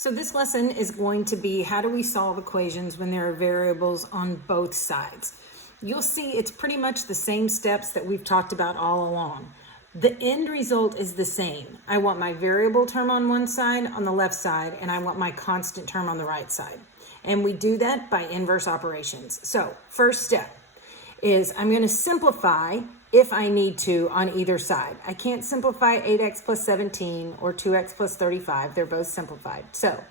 So this lesson is going to be how do we solve equations when there are variables on both sides. You'll see it's pretty much the same steps that we've talked about all along. The end result is the same. I want my variable term on one side, on the left side, and I want my constant term on the right side. And we do that by inverse operations. So first step is I'm going to simplify if I need to on either side. I can't simplify 8x plus 17 or 2x plus 35. They're both simplified. So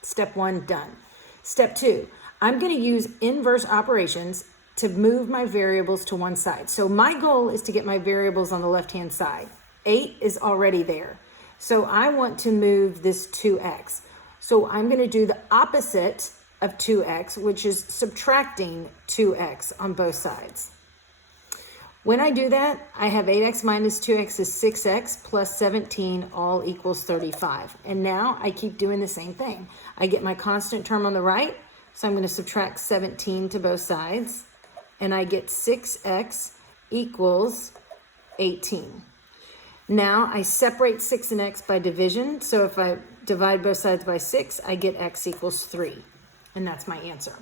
step one, done. Step two, I'm going to use inverse operations to move my variables to one side. So my goal is to get my variables on the left-hand side. 8 is already there. So I want to move this 2x. So I'm going to do the opposite of 2x, which is subtracting 2x on both sides. When I do that, I have 8x minus 2x is 6x plus 17 all equals 35. And now I keep doing the same thing. I get my constant term on the right, so I'm going to subtract 17 to both sides, and I get 6x equals 18. Now I separate 6 and x by division, so if I divide both sides by 6, I get x equals 3, and that's my answer.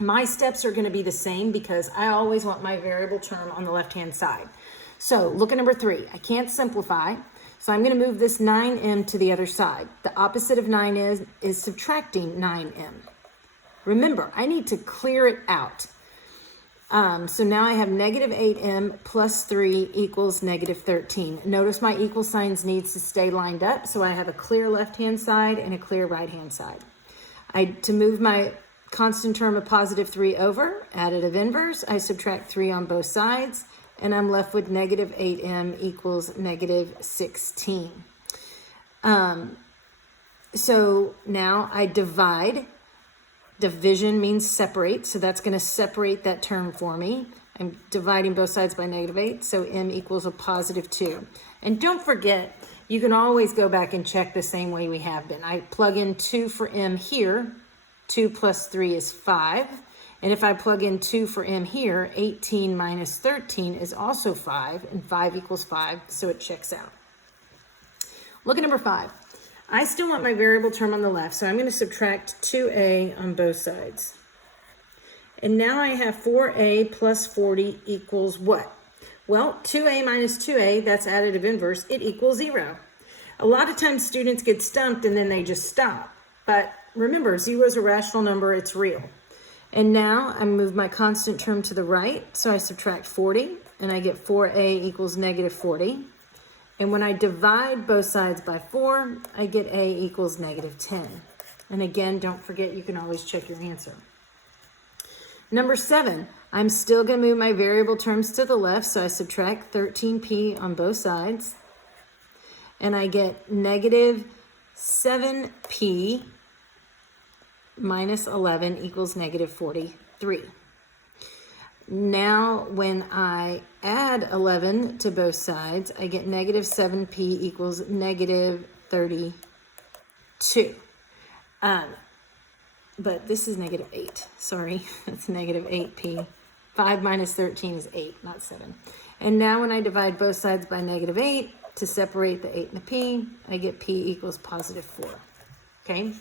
My steps are going to be the same because I always want my variable term on the left-hand side. So look at number 3. I can't simplify, so I'm going to move this 9m to the other side. The opposite of 9 is subtracting 9m. Remember, I need to clear it out. So now I have negative 8m plus 3 equals negative 13. Notice my equal signs needs to stay lined up, so I have a clear left-hand side and a clear right-hand side. To move my constant term of positive 3 over, additive inverse, I subtract 3 on both sides, and I'm left with negative 8m equals negative 16. So now I divide. Division means separate, so that's going to separate that term for me. I'm dividing both sides by negative 8, so m equals a positive 2. And don't forget, you can always go back and check the same way we have been. I plug in 2 for m here. 2 plus 3 is 5. And if I plug in 2 for m here, 18 minus 13 is also 5, and 5 equals 5, so it checks out. Look at number 5. I still want my variable term on the left, so I'm going to subtract 2a on both sides. And now I have 4a plus 40 equals what? Well, 2a minus 2a, that's additive inverse, it equals 0. A lot of times students get stumped and then they just stop. But remember, 0 is a rational number, it's real. And now I move my constant term to the right, so I subtract 40, and I get 4a equals negative 40. And when I divide both sides by 4, I get a equals negative 10. And again, don't forget, you can always check your answer. Number 7, I'm still going to move my variable terms to the left, so I subtract 13p on both sides. And I get negative 7p minus 11 equals negative 43. Now, when I add 11 to both sides, I get negative 7p equals negative 32. But this is negative 8. Sorry, that's negative 8p. 5 minus 13 is 8, not 7. And now when I divide both sides by negative 8, to separate the 8 and the p, I get p equals positive 4. Okay,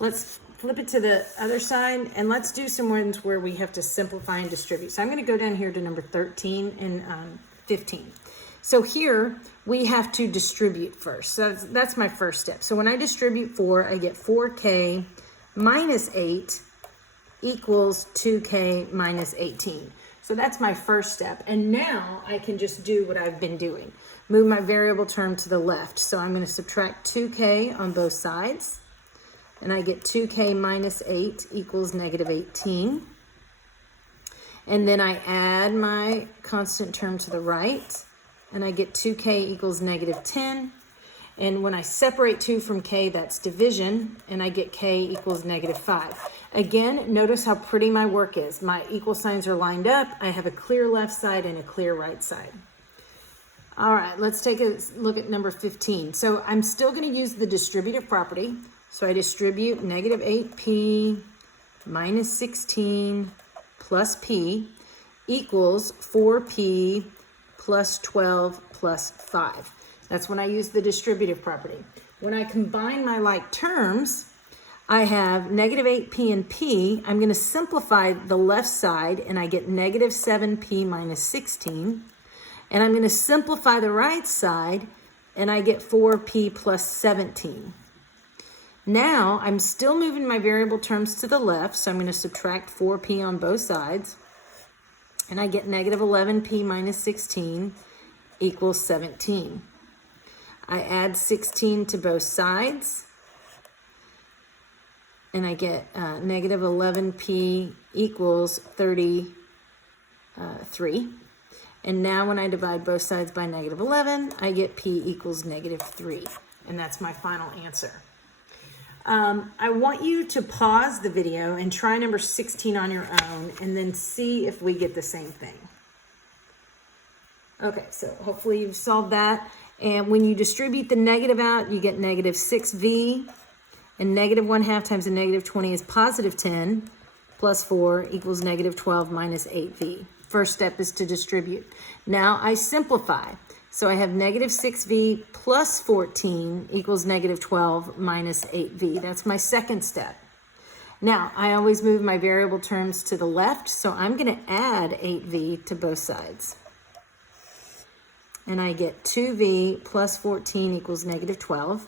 let's flip it to the other side, and let's do some ones where we have to simplify and distribute. So I'm going to go down here to number 13 and 15. So here we have to distribute first. So that's my first step. So when I distribute 4, I get 4k minus 8 equals 2k minus 18. So that's my first step. And now I can just do what I've been doing. Move my variable term to the left. So I'm going to subtract 2k on both sides. And I get 2k minus 8 equals negative 18. And then I add my constant term to the right, and I get 2k equals negative 10. And when I separate 2 from k, that's division, and I get k equals negative 5. Again, notice how pretty my work is. My equal signs are lined up. I have a clear left side and a clear right side. All right, let's take a look at number 15. So I'm still going to use the distributive property. So I distribute negative 8p minus 16 plus p equals 4p plus 12 plus 5. That's when I use the distributive property. When I combine my like terms, I have negative 8p and p. I'm going to simplify the left side, and I get negative 7p minus 16. And I'm going to simplify the right side, and I get 4p plus 17. Now, I'm still moving my variable terms to the left, so I'm going to subtract 4p on both sides. And I get negative 11p minus 16 equals 17. I add 16 to both sides, and I get negative 11p equals 33. And now when I divide both sides by negative 11, I get p equals negative 3. And that's my final answer. I want you to pause the video and try number 16 on your own, and then see if we get the same thing. Okay, so hopefully you've solved that. And when you distribute the negative out, you get negative 6v, and negative 1/2 times a negative 20 is positive 10, plus 4 equals negative 12 minus 8v. First step is to distribute. Now I simplify. So I have negative 6v plus 14 equals negative 12 minus 8v. That's my second step. Now, I always move my variable terms to the left, so I'm going to add 8v to both sides. And I get 2v plus 14 equals negative 12.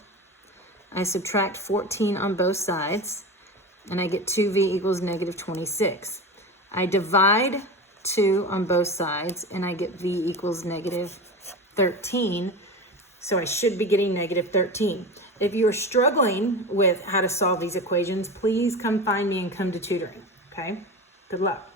I subtract 14 on both sides, and I get 2v equals negative 26. I divide 2 on both sides, and I get v equals negative 13. So I should be getting negative 13. If you're struggling with how to solve these equations, please come find me and come to tutoring. Okay? Good luck.